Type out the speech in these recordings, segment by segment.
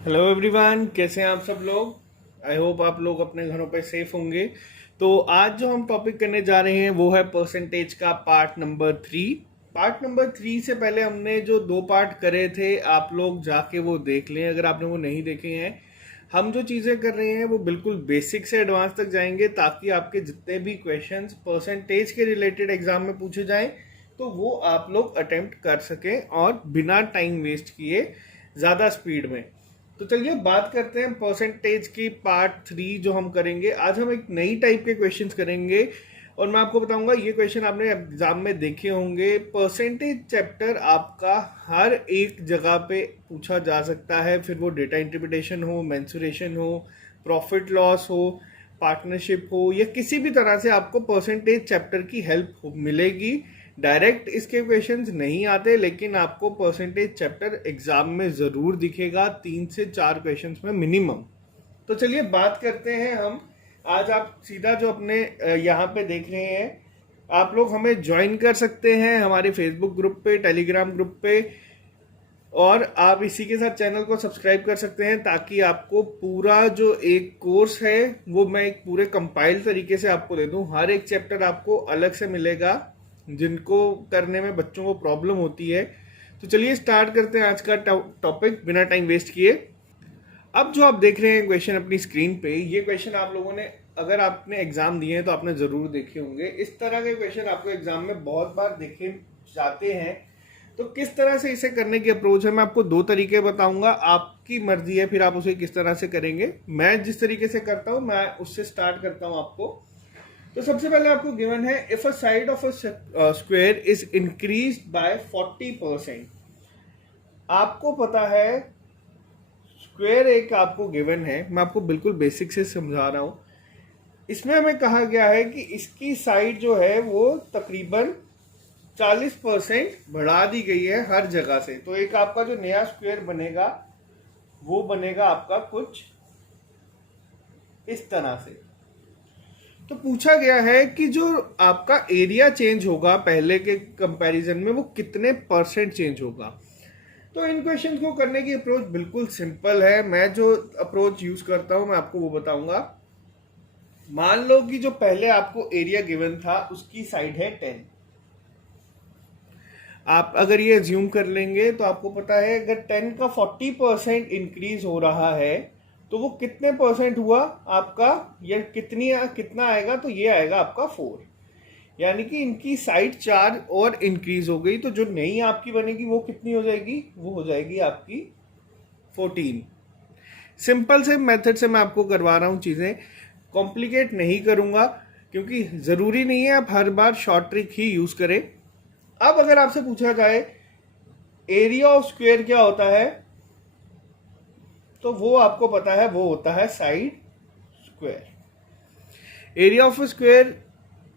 Hello everyone, कैसे हैं आप सब लोग। आई होप आप लोग अपने घरों पे सेफ होंगे। तो आज जो हम टॉपिक करने जा रहे हैं वो है परसेंटेज का पार्ट नंबर 3। पार्ट नंबर 3 से पहले हमने जो 2 पार्ट करे थे, आप लोग जाके वो देख लें अगर आपने वो नहीं देखे हैं। हम जो चीज़ें कर रहे हैं वो बिल्कुल बेसिक से एडवांस तक जाएंगे ताकि आपके जितने भी क्वेश्चंस परसेंटेज के रिलेटेड एग्जाम में पूछे जाएं तो वो आप लोग अटेम्प्ट कर सकें और बिना टाइम वेस्ट किए ज़्यादा स्पीड में। तो चलिए बात करते हैं परसेंटेज की पार्ट 3 जो हम करेंगे। आज हम एक नई टाइप के क्वेश्चंस करेंगे और मैं आपको बताऊंगा ये क्वेश्चन आपने एग्जाम में देखे होंगे। परसेंटेज चैप्टर आपका हर एक जगह पे पूछा जा सकता है, फिर वो डेटा इंटरप्रिटेशन हो, मेंसुरेशन हो, प्रॉफिट लॉस हो, पार्टनरशिप हो, या किसी भी तरह से आपको परसेंटेज चैप्टर की हेल्प मिलेगी। डायरेक्ट इसके क्वेश्चंस नहीं आते, लेकिन आपको परसेंटेज चैप्टर एग्जाम में ज़रूर दिखेगा 3 से 4 क्वेश्चंस में मिनिमम। तो चलिए बात करते हैं हम। आज आप सीधा जो अपने यहाँ पे देख रहे हैं, आप लोग हमें ज्वाइन कर सकते हैं हमारे फेसबुक ग्रुप पे, टेलीग्राम ग्रुप पे, और आप इसी के साथ चैनल को सब्सक्राइब कर सकते हैं ताकि आपको पूरा जो एक कोर्स है वो मैं एक पूरे कंपाइल तरीके से आपको दे दूं। हर एक चैप्टर आपको अलग से मिलेगा जिनको करने में बच्चों को प्रॉब्लम होती है। तो चलिए स्टार्ट करते हैं आज का टॉपिक बिना टाइम वेस्ट किए। अब जो आप देख रहे हैं क्वेश्चन अपनी स्क्रीन पे, ये क्वेश्चन आप लोगों ने, अगर आपने एग्जाम दिए हैं तो आपने जरूर देखे होंगे। इस तरह के क्वेश्चन आपको एग्जाम में बहुत बार देखे जाते हैं। तो किस तरह से इसे करने की अप्रोच है, मैं आपको 2 तरीके बताऊंगा। आपकी मर्जी है फिर आप उसे किस तरह से करेंगे। मैं जिस तरीके से करता हूं मैं उससे स्टार्ट करता हूं आपको। तो सबसे पहले आपको गिवन है, if a side of a square is increased by 40%। आपको पता है स्क्वायर एक आपको गिवन है, मैं आपको बिल्कुल बेसिक से समझा रहा हूं। इसमें हमें कहा गया है कि इसकी साइड जो है वो तकरीबन 40% बढ़ा दी गई है हर जगह से। तो एक आपका जो नया स्क्वायर बनेगा वो बनेगा आपका कुछ इस तरह से। तो पूछा गया है कि जो आपका एरिया चेंज होगा पहले के कंपैरिजन में वो कितने परसेंट चेंज होगा। तो इन क्वेश्चन को करने की अप्रोच बिल्कुल सिंपल है। मैं जो अप्रोच यूज करता हूं मैं आपको वो बताऊंगा। मान लो कि जो पहले आपको एरिया गिवन था उसकी साइड है 10। आप अगर ये एज्यूम कर लेंगे तो आपको पता है अगर 10 का 40% इंक्रीज हो रहा है तो वो कितने परसेंट हुआ आपका, ये कितना आएगा, तो ये आएगा आपका 4। यानी कि इनकी साइड 4 और इंक्रीज हो गई। तो जो नई आपकी बनेगी वो कितनी हो जाएगी, वो हो जाएगी आपकी 14। सिंपल से मेथड से मैं आपको करवा रहा हूं, चीजें कॉम्प्लिकेट नहीं करूंगा क्योंकि जरूरी नहीं है आप हर बार शॉर्ट ट्रिक ही यूज करें। अब अगर आपसे पूछा जाए एरिया ऑफ स्क्वायर क्या होता है, तो वो आपको पता है वो होता है side square. Area of square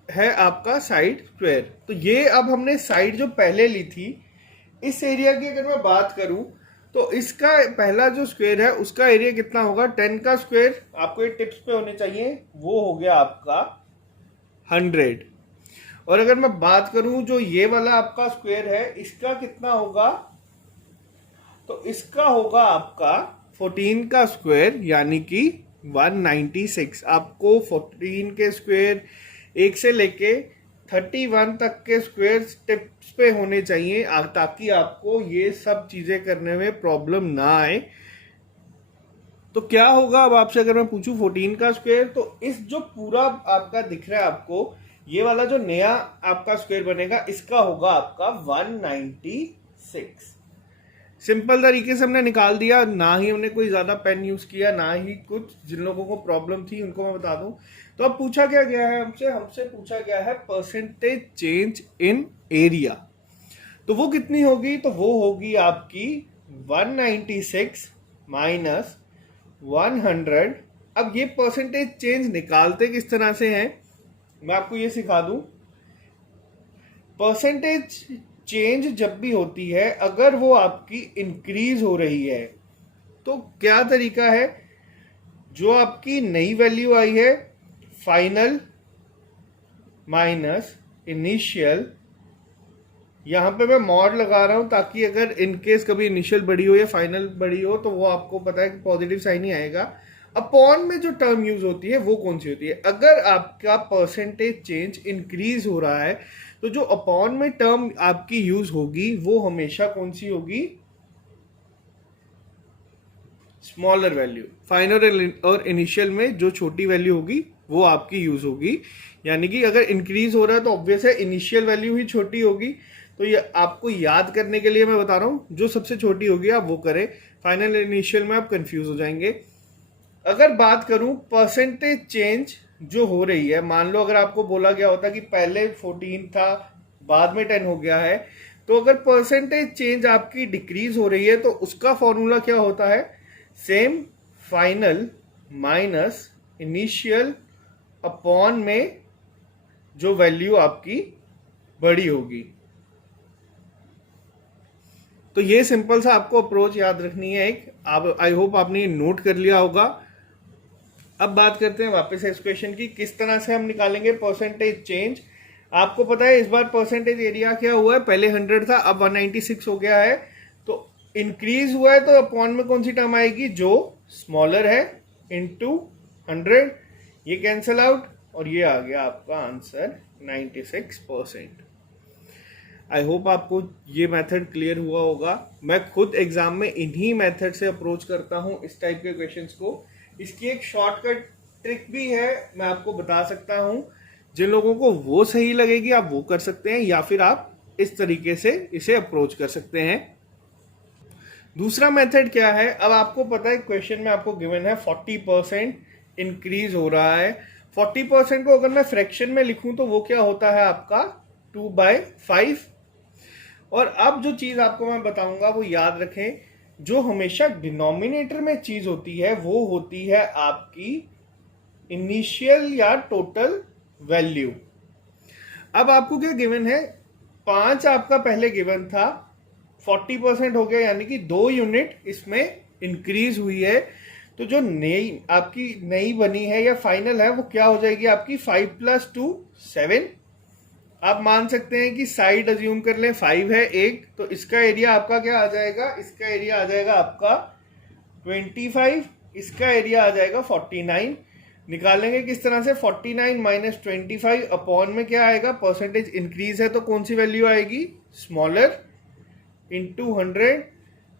है आपका साइड स्क्वायर। तो ये अब हमने साइड जो पहले ली थी, इस एरिया की अगर मैं बात करूं तो इसका पहला जो स्क्वायर है उसका एरिया कितना होगा, 10 का स्क्वायर आपको ये टिप्स पे होने चाहिए, वो हो गया आपका 100। और अगर मैं बात करूं जो ये वाला आपका स्क्वायर है इसका कितना होगा, तो इसका होगा आपका 14 का स्क्वायर यानी कि 196। आपको 14 के स्क्वायर 1 से लेके 31 तक के स्क्वायर टिप्स पे होने चाहिए ताकि आपको ये सब चीजें करने में प्रॉब्लम ना आए। तो क्या होगा अब आपसे अगर मैं पूछूं 14 का स्क्वायर, तो इस जो पूरा आपका दिख रहा है आपको, ये वाला जो नया आपका स्क्वायर बनेगा इसका होगा आपका 196। सिंपल तरीके से हमने निकाल दिया, ना ही हमने कोई ज्यादा पेन यूज किया ना ही कुछ। जिन लोगों को प्रॉब्लम थी उनको मैं बता दूं। तो अब पूछा क्या गया है हमसे, हमसे पूछा गया है परसेंटेज चेंज इन एरिया। तो वो कितनी होगी, तो वो होगी आपकी 196 माइनस 100। अब ये परसेंटेज चेंज निकालते किस तरह से हैं, मैं आपको ये सिखा दूं। परसेंटेज चेंज जब भी होती है अगर वो आपकी इंक्रीज हो रही है तो क्या तरीका है, जो आपकी नई वैल्यू आई है फाइनल माइनस इनिशियल यहाँ पे मैं मॉड लगा रहा हूँ ताकि अगर इन केस कभी इनिशियल बड़ी हो या फाइनल बड़ी हो तो वो आपको पता है कि पॉजिटिव साइन ही आएगा। अपॉन में जो टर्म यूज होती है वो कौन सी होती है? अगर आपका परसेंटेज चेंज इंक्रीज हो रहा है तो जो अपॉन में टर्म आपकी यूज होगी वो हमेशा कौन सी होगी? Smaller value. फाइनल और इनिशियल में जो छोटी वैल्यू होगी वो आपकी यूज होगी। यानी कि अगर इंक्रीज हो रहा है तो ऑब्वियस है इनिशियल वैल्यू ही छोटी होगी। तो ये आपको याद करने के लिए मैं बता रहा हूं, जो सबसे छोटी होगी आप वो करें। फाइनल इनिशियल में आप कंफ्यूज हो जाएंगे। अगर बात करूं परसेंटेज चेंज जो हो रही है, मान लो अगर आपको बोला गया होता कि पहले 14 था बाद में 10 हो गया है, तो अगर परसेंटेज चेंज आपकी डिक्रीज हो रही है तो उसका फॉर्मूला क्या होता है? Same final minus initial upon में जो वैल्यू आपकी बड़ी होगी। तो ये सिंपल सा आपको अप्रोच याद रखनी है एक। आप आई होप आपने ये नोट कर लिया होगा। अब बात करते हैं वापस इस क्वेश्चन की, किस तरह से हम निकालेंगे परसेंटेज चेंज। आपको पता है इस बार परसेंटेज एरिया क्या हुआ है? पहले 100 था, अब 196 हो गया है। तो इंक्रीज हुआ है तो अपॉन में कौन सी टर्म आएगी? जो स्मॉलर है, इनटू 100। ये कैंसल आउट और ये आ गया आपका आंसर 96%। आई होप आपको ये मेथड क्लियर हुआ होगा। मैं खुद एग्जाम में इन्हीं मेथड से अप्रोच करता हूं इस टाइप के क्वेश्चंस को। इसकी एक शॉर्टकट ट्रिक भी है, मैं आपको बता सकता हूं। जिन लोगों को वो सही लगेगी आप वो कर सकते हैं, या फिर आप इस तरीके से इसे अप्रोच कर सकते हैं। दूसरा मेथड क्या है? अब आपको पता है क्वेश्चन में आपको गिवन है 40% इंक्रीज हो रहा है। 40% को अगर मैं फ्रैक्शन में लिखूं तो वो क्या होता है आपका? 2/5। और अब जो चीज आपको मैं बताऊंगा वो याद रखें, जो हमेशा डिनोमिनेटर में चीज होती है वो होती है आपकी इनिशियल या टोटल वैल्यू। अब आपको क्या गिवन है? 5 आपका पहले गिवन था, 40% हो गया, यानी कि 2 यूनिट इसमें इंक्रीज हुई है। तो जो नई आपकी नई बनी है या फाइनल है वो क्या हो जाएगी आपकी? 5 + 2 7। आप मान सकते हैं कि साइड अज्यूम कर लें 5 है एक, तो इसका एरिया आपका क्या आ जाएगा? इसका एरिया आ जाएगा आपका 25, इसका एरिया आ जाएगा 49। निकालेंगे किस तरह से? 49 माइनस 25 अपॉन में क्या आएगा? परसेंटेज इंक्रीज है तो कौन सी वैल्यू आएगी? Smaller, into 100।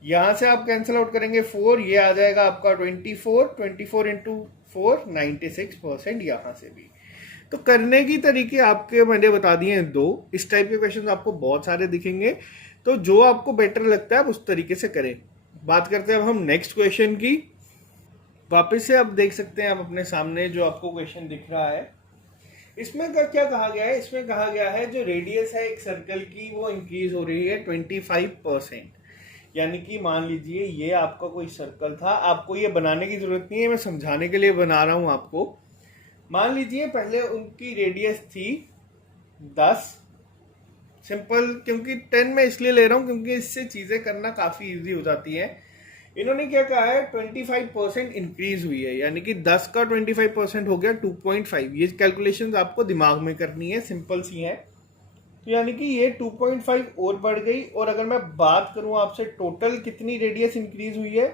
यहां से आप कैंसिल आउट करेंगे 4, ये आ जाएगा आपका 24 इंटू 4 96%। यहां से भी तो करने की तरीके आपके मैंने बता दिए हैं 2। इस टाइप के क्वेश्चन आपको बहुत सारे दिखेंगे, तो जो आपको बेटर लगता है उस तरीके से करें। बात करते हैं अब हम नेक्स्ट क्वेश्चन की। वापस से आप देख सकते हैं आप अपने सामने जो आपको क्वेश्चन दिख रहा है, इसमें क्या कहा गया है? इसमें कहा गया है जो रेडियस है एक सर्कल की वो इंक्रीज हो रही है 25%। यानी कि मान लीजिए ये आपका कोई सर्कल था, आपको ये बनाने की जरूरत नहीं है, मैं समझाने के लिए बना रहा हूं आपको। मान लीजिए पहले उनकी रेडियस थी 10। सिंपल, क्योंकि 10 में इसलिए ले रहा हूं क्योंकि इससे चीजें करना काफी इजी हो जाती है। इन्होंने क्या कहा है? 25% इंक्रीज हुई है, यानी कि 10 का 25% हो गया 2.5। ये कैलकुलेशंस आपको दिमाग में करनी है, सिंपल सी है। तो यानी कि ये 2.5 और बढ़ गई। और अगर मैं बात करूं आपसे टोटल कितनी रेडियस इंक्रीज हुई है,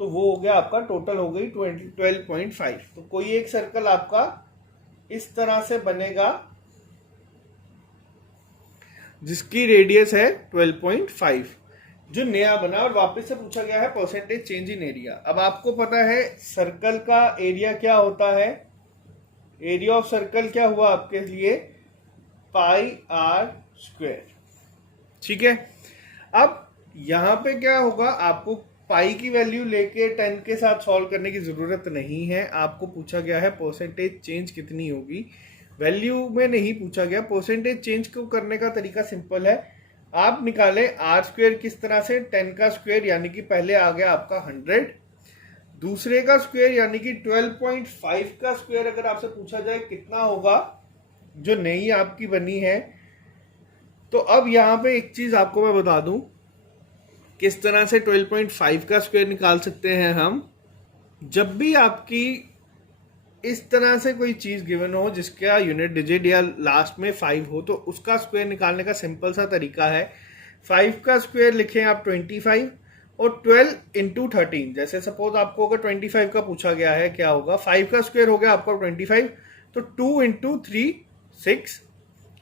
तो वो हो गया आपका टोटल हो गई 12.5। तो कोई एक सर्कल आपका इस तरह से बनेगा जिसकी रेडियस है 12.5, जो नया बना। और वापस से पूछा गया है परसेंटेज चेंज इन एरिया। अब आपको पता है सर्कल का एरिया क्या होता है? एरिया ऑफ सर्कल क्या हुआ आपके लिए? πr²। ठीक है। अब यहां पे क्या होगा? आपको पाई की वैल्यू लेके 10 के साथ सॉल्व करने की जरूरत नहीं है। आपको पूछा गया है परसेंटेज चेंज कितनी होगी, वैल्यू में नहीं पूछा गया। परसेंटेज चेंज को करने का तरीका सिंपल है, आप निकालें r² किस तरह से? 10 का स्क्वायर, यानी कि पहले आ गया आपका 100, दूसरे का स्क्वायर यानी कि 12.5 का स्क्वायर अगर आपसे पूछा जाए कितना होगा जो नई आपकी बनी है। तो अब यहां पे एक चीज आपको मैं बता दूं, किस तरह से 12.5 का स्क्वायर निकाल सकते हैं हम। जब भी आपकी इस तरह से कोई चीज गिवन हो जिसका यूनिट डिजिट या लास्ट में 5 हो, तो उसका स्क्वायर निकालने का सिंपल सा तरीका है, 5 का स्क्वायर लिखें आप 25 और 12 इंटू 13। जैसे सपोज आपको अगर 25 का पूछा गया है, क्या होगा, 5 का स्क्वायर हो गया आपका 25, तो 2 इंटू 3 6।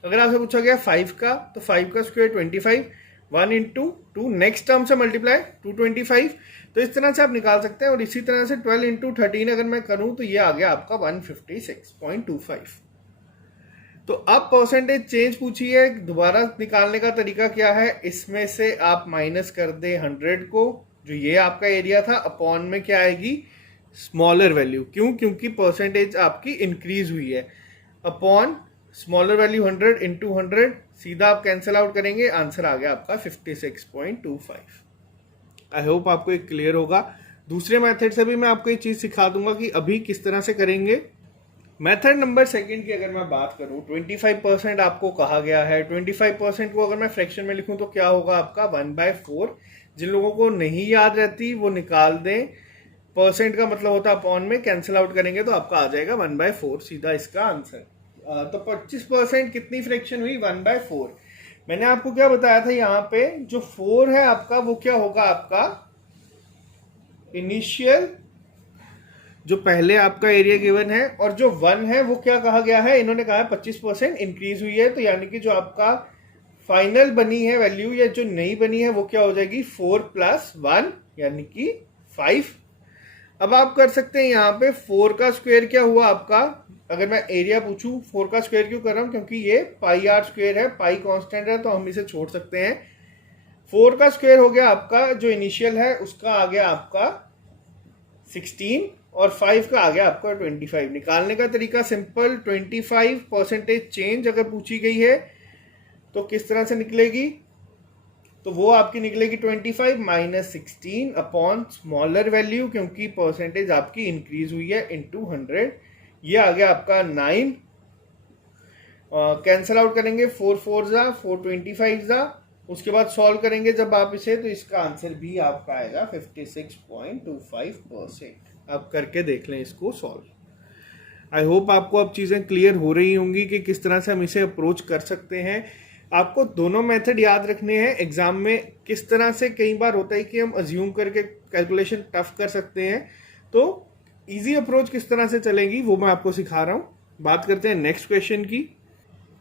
अगर आपसे पूछा गया 5 का, तो 5 का स्क्वायर 25, 1 इंटू 2, नेक्स्ट टर्म से मल्टीप्लाई 225। तो इस तरह से आप निकाल सकते हैं। और इसी तरह से 12 इंटू 13 अगर मैं करूं तो ये आ गया आपका 156.25। तो अब परसेंटेज चेंज पूछी है, दोबारा निकालने का तरीका क्या है, इसमें से आप माइनस कर दे 100 को, जो ये आपका एरिया था, अपॉन में क्या आएगी, स्मॉलर वैल्यू। क्यों? क्योंकि परसेंटेज आपकी इंक्रीज हुई है। अपॉन स्मॉलर वैल्यू 100 इंटू 100, सीधा आप कैंसिल आउट करेंगे, आंसर आ गया आपका 56.25। आई होप आपको एक क्लियर होगा। दूसरे मेथड से भी मैं आपको ये चीज सिखा दूंगा कि अभी किस तरह से करेंगे। मेथड नंबर सेकंड की अगर मैं बात करूं, 25% आपको कहा गया है। 25% को अगर मैं फ्रैक्शन में लिखूं तो क्या होगा आपका 1/4। जिन लोगों को नहीं याद रहती वो निकाल दें, परसेंट का मतलब होता है अपॉन में, कैंसिल आउट करेंगे तो आपका आ जाएगा 1/4, सीधा इसका आंसर। तो 25% कितनी फ्रैक्शन हुई, 1/4। मैंने आपको क्या बताया था, यहाँ पे जो 4 है आपका, वो क्या होगा आपका इनिशियल, जो पहले आपका एरिया गिवन है, और जो 1 है वो क्या कहा गया है, इन्होंने कहा है 25% इंक्रीज हुई है। तो यानी कि जो आपका फाइनल बनी है वैल्यू या जो नई बनी है वो क्या हो जाएगी, 4 + 1 यानी कि 5। अब आप कर सकते हैं यहाँ पे 4 का स्क्वायर क्या हुआ आपका, अगर मैं एरिया पूछूं 4 का स्क्वायर क्यों कर रहा हूं, क्योंकि ये पाई आर स्क्वायर है, पाई कांस्टेंट है, तो हम इसे छोड़ सकते हैं। 4 का स्क्वायर हो गया आपका, जो इनिशियल है उसका आ गया आपका 16, और 5 का आ गया आपका 25। निकालने का तरीका सिंपल, 25% चेंज अगर पूछी गई है तो किस तरह से निकलेगी, तो वो आपकी निकलेगी 25 - 16 अपॉन स्मॉलर वैल्यू, क्योंकि परसेंटेज आपकी इंक्रीज हुई है, इंटू 100। ये आ गया आपका 9। कैंसिल आउट करेंगे, 4 4 जा 4 25 जा, उसके बाद सॉल्व करेंगे जब आप इसे, तो इसका आंसर भी आपका आएगा 56.25%। आप करके देख लें इसको सॉल्व। आई होप आपको अब चीज़ें क्लियर हो रही होंगी कि किस तरह से हम इसे अप्रोच कर सकते हैं। आपको दोनों मेथड याद रखने हैं एग्जाम में। किस तरह से कई बार होता है कि हम अज्यूम करके कैलकुलेशन टफ कर सकते हैं, तो इजी अप्रोच किस तरह से चलेगी वो मैं आपको सिखा रहा हूँ। बात करते हैं नेक्स्ट क्वेश्चन की।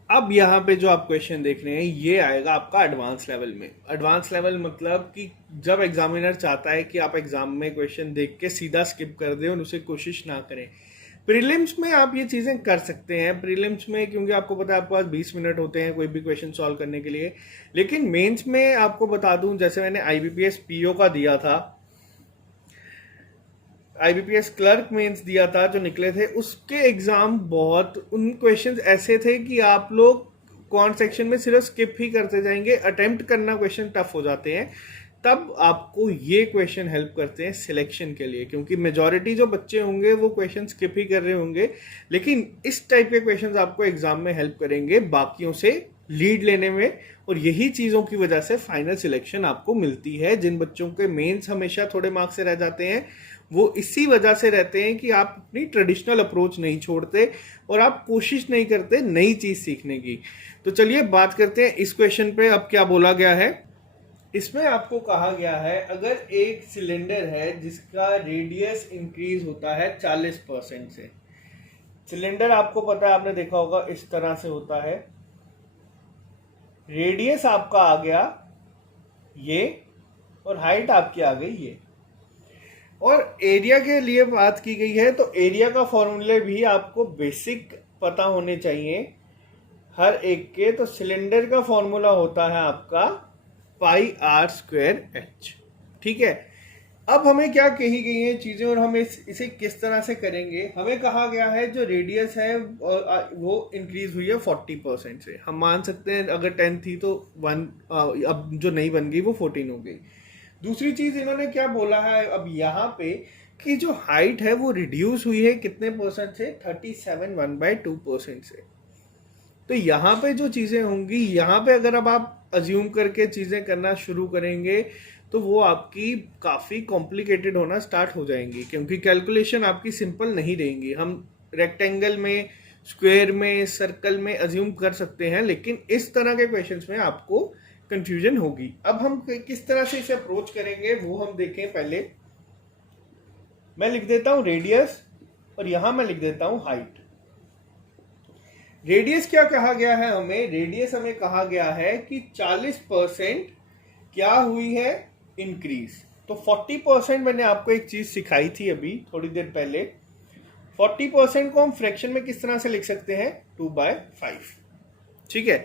अब यहाँ पे जो आप क्वेश्चन देख रहे हैं ये आएगा आपका एडवांस लेवल में। एडवांस लेवल मतलब कि जब एग्जामिनर चाहता है कि आप एग्जाम में क्वेश्चन देख के सीधा स्किप कर दें और उसे कोशिश ना करें। प्रीलिम्स में आप ये चीज़ें कर सकते हैं, प्रीलिम्स में क्योंकि आपको पता है आपके पास 20 मिनट होते हैं कोई भी क्वेश्चन सॉल्व करने के लिए। लेकिन मेंस में आपको बता दूं, जैसे मैंने आईबीपीएस पीओ का दिया था, आईबीपीएस क्लर्क मेंस दिया था जो निकले थे, उसके एग्जाम बहुत, उन क्वेश्चंस ऐसे थे कि आप लोग कौन सेक्शन में सिर्फ स्किप ही करते जाएंगे, अटेम्प्ट करना क्वेश्चन टफ हो जाते हैं। तब आपको ये क्वेश्चन हेल्प करते हैं सिलेक्शन के लिए, क्योंकि मेजॉरिटी जो बच्चे होंगे वो क्वेश्चन स्किप ही कर रहे होंगे, लेकिन इस टाइप के क्वेश्चंस आपको एग्जाम में हेल्प करेंगे बाकियों से लीड लेने में। और यही चीज़ों की वजह से फाइनल सिलेक्शन आपको मिलती है। जिन बच्चों के मेंस हमेशा थोड़े मार्क्स से रह जाते हैं वो इसी वजह से रहते हैं कि आप अपनी ट्रेडिशनल अप्रोच नहीं छोड़ते और आप कोशिश नहीं करते नई चीज़ सीखने की। तो चलिए बात करते हैं इस क्वेश्चन पे। अब क्या बोला गया है, इसमें आपको कहा गया है अगर एक सिलेंडर है जिसका रेडियस इंक्रीज होता है 40% से। सिलेंडर आपको पता है, आपने देखा होगा इस तरह से होता है, रेडियस आपका आ गया ये और हाइट आपकी आ गई ये, और एरिया के लिए बात की गई है तो एरिया का फॉर्मूले भी आपको बेसिक पता होने चाहिए हर एक के। तो सिलेंडर का फॉर्मूला होता है आपका πr²h, ठीक है। अब हमें क्या कही गई है चीजें और हम इसे किस तरह से करेंगे। हमें कहा गया है जो रेडियस है वो इंक्रीज हुई है 40% से। हम मान सकते हैं अगर 10 थी तो 1, अब जो नई बन गई वो 14 हो गई। दूसरी चीज इन्होंने क्या बोला है अब यहाँ पे कि जो हाइट है वो रिड्यूस हुई है कितने परसेंट से, 37 1/2% से। तो यहाँ पे जो चीजें होंगी, यहाँ पे अगर अब आप अज्यूम करके चीजें करना शुरू करेंगे तो वो आपकी काफी कॉम्प्लिकेटेड होना स्टार्ट हो जाएंगी, क्योंकि कैलकुलेशन आपकी सिंपल नहीं रहेंगी। हम रेक्टेंगल में, स्क्वायर में, सर्कल में अज्यूम कर सकते हैं, लेकिन इस तरह के क्वेश्चंस में आपको कंफ्यूजन होगी। अब हम किस तरह से इसे अप्रोच करेंगे वो हम देखें। पहले मैं लिख देता हूं रेडियस और यहां मैं लिख देता हूं हाइट। रेडियस क्या कहा गया है हमें? रेडियस हमें कहा गया है कि 40% क्या हुई है? इंक्रीज। तो 40% मैंने आपको एक चीज सिखाई थी अभी थोड़ी देर पहले। 40% को हम फ्रैक्शन में किस तरह से लिख सकते हैं? 2/5। ठीक है,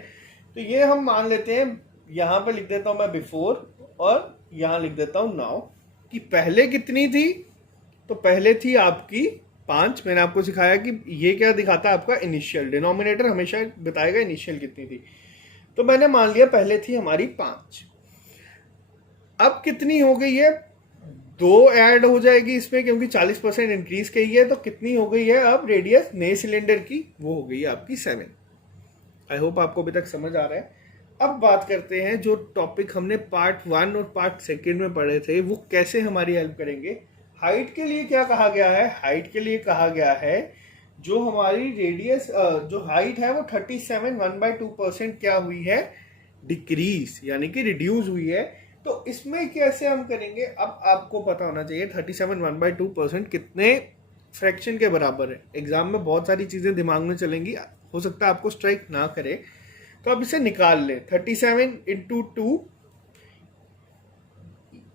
तो ये हम मान लेते हैं, यहां पर लिख देता हूं मैं बिफोर और यहां लिख देता हूं नाउ, कि पहले कितनी थी। तो पहले थी आपकी 5। मैंने आपको सिखाया कि ये क्या दिखाता है आपका इनिशियल, डिनोमिनेटर हमेशा बताएगा इनिशियल कितनी थी। तो मैंने मान लिया पहले थी हमारी 5। अब कितनी हो गई है? 2 ऐड हो जाएगी इसमें, क्योंकि 40% इंक्रीज की है। तो कितनी हो गई है अब रेडियस नए सिलेंडर की? वो हो गई है आपकी 7। आई होप आपको अभी तक समझ आ रहा है। अब बात करते हैं जो टॉपिक हमने पार्ट 1 और पार्ट 2 में पढ़े थे, वो कैसे हमारी हेल्प करेंगे। हाइट के लिए क्या कहा गया है? हाइट के लिए कहा गया है जो हमारी रेडियस, जो हाइट है वो 37 1/2% क्या हुई है? डिक्रीज, यानी कि रिड्यूस हुई है। तो इसमें कैसे हम करेंगे? अब आपको पता होना चाहिए 37 1/2% कितने फ्रैक्शन के बराबर है। एग्जाम में बहुत सारी चीजें दिमाग में चलेंगी, हो सकता है आपको स्ट्राइक ना करे, तो आप इसे निकाल लें। 37 इंटू 2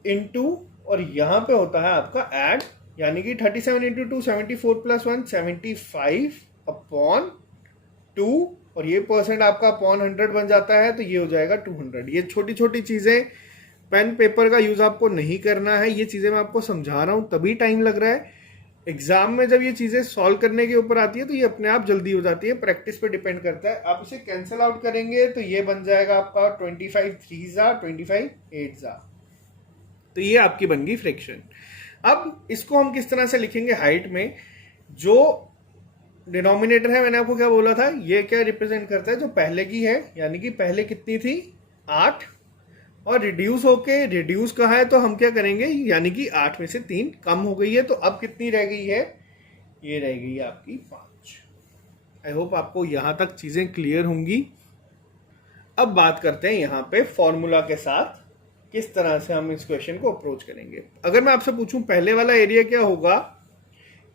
इंटू, और यहां पे होता है आपका ऐड, यानी कि 37 इंटू 2 74 प्लस 1 75 अपॉन 2, और ये परसेंट आपका अपॉन 100 बन जाता है, तो ये हो जाएगा 200। ये छोटी छोटी चीजें, पेन पेपर का यूज आपको नहीं करना है। ये चीजें मैं आपको समझा रहा हूं तभी टाइम लग रहा है। एग्जाम में जब ये चीजें सॉल्व करने के ऊपर आती है तो ये अपने आप जल्दी हो जाती है, प्रैक्टिस पे डिपेंड करता है। आप इसे कैंसिल आउट करेंगे तो ये बन जाएगा आपका 25 3 25 8। तो ये आपकी बन गई फ्रैक्शन। अब इसको हम किस तरह से लिखेंगे? हाइट में जो डिनोमिनेटर है, मैंने आपको क्या बोला था, ये क्या रिप्रेजेंट करता है? जो पहले की है, यानी कि पहले कितनी थी? 8, और रिड्यूस होके, रिड्यूस कहा है तो हम क्या करेंगे, यानी कि 8 में से 3 कम हो गई है, तो अब कितनी रह गई है? ये रह गई है आपकी 5। आई होप आपको यहां तक चीजें क्लियर होंगी। अब बात करते हैं यहां पे फॉर्मूला के साथ किस तरह से हम इस क्वेश्चन को अप्रोच करेंगे। अगर मैं आपसे पूछूं पहले वाला एरिया क्या होगा,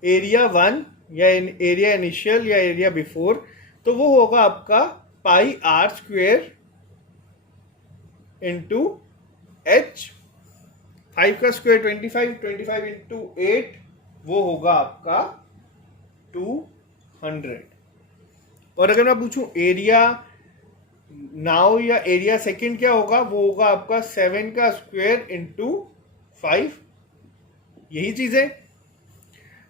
एरिया 1 या एरिया इनिशियल या एरिया बिफोर, तो वो होगा आपका पाई आर स्क्वेयर इंटू एच। 5 का स्क्वायर 25, 25 इंटू 8 वो होगा आपका 200। और अगर मैं पूछूं एरिया नाउ या एरिया सेकंड क्या होगा, वो होगा आपका 7 का स्क्वायर इंटू 5। यही चीजें,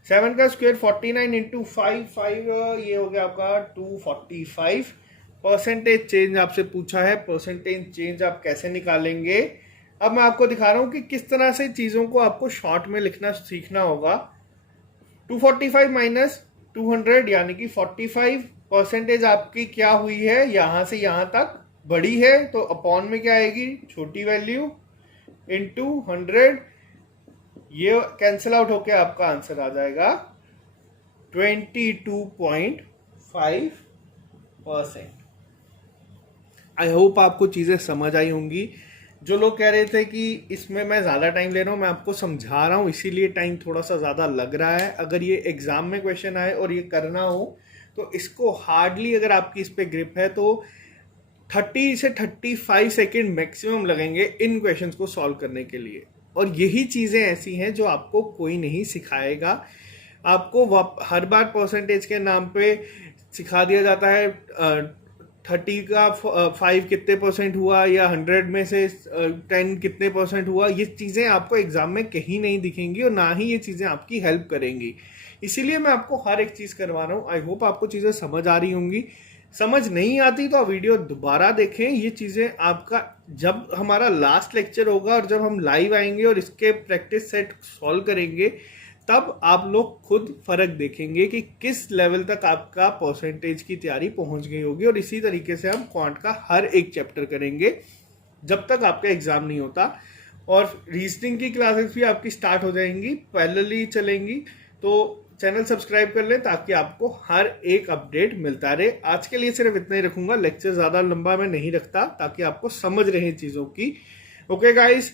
7 का स्क्वायर 49 इंटू 5 ये हो गया आपका 245। परसेंटेज चेंज आपसे पूछा है, परसेंटेज चेंज आप कैसे निकालेंगे? अब मैं आपको दिखा रहा हूं कि किस तरह से चीजों को आपको शॉर्ट में लिखना सीखना होगा। 245 माइनस 200, यानी कि 45 परसेंटेज आपकी क्या हुई है? यहां से यहां तक बड़ी है, तो अपॉन में क्या आएगी? छोटी वैल्यू इंटू 100। ये कैंसिल आउट होके आपका आंसर आ जाएगा 22.5%। आई होप आपको चीजें समझ आई होंगी। जो लोग कह रहे थे कि इसमें मैं ज़्यादा टाइम ले रहा हूँ, मैं आपको समझा रहा हूँ इसीलिए टाइम थोड़ा सा ज़्यादा लग रहा है। अगर ये एग्जाम में क्वेश्चन आए और ये करना हो तो इसको हार्डली, अगर आपकी इस पर ग्रिप है तो 30 से 35 सेकेंड मैक्सिमम लगेंगे इन क्वेश्चंस को सॉल्व करने के लिए। और यही चीज़ें ऐसी हैं जो आपको कोई नहीं सिखाएगा। आपको हर बार परसेंटेज के नाम पे सिखा दिया जाता है 30 का 5 कितने परसेंट हुआ, या 100 में से 10 कितने परसेंट हुआ। ये चीज़ें आपको एग्जाम में कहीं नहीं दिखेंगी और ना ही ये चीज़ें आपकी हेल्प करेंगी। इसीलिए मैं आपको हर एक चीज़ करवा रहा हूँ। आई होप आपको चीज़ें समझ आ रही होंगी। समझ नहीं आती तो वीडियो दोबारा देखें। ये चीज़ें आपका जब हमारा लास्ट लेक्चर होगा और जब हम लाइव आएंगे और इसके प्रैक्टिस सेट सॉल्व करेंगे, तब आप लोग खुद फर्क देखेंगे कि किस लेवल तक आपका परसेंटेज की तैयारी पहुंच गई होगी। और इसी तरीके से हम क्वांट का हर एक चैप्टर करेंगे जब तक आपका एग्जाम नहीं होता। और रीजनिंग की क्लासेस भी आपकी स्टार्ट हो जाएंगी, पैरेलली चलेंगी। तो चैनल सब्सक्राइब कर लें ताकि आपको हर एक अपडेट मिलता रहे। आज के लिए सिर्फ इतना ही रखूंगा, लेक्चर ज़्यादा लंबा मैं नहीं रखता ताकि आपको समझ रहे चीज़ों की। Okay guys,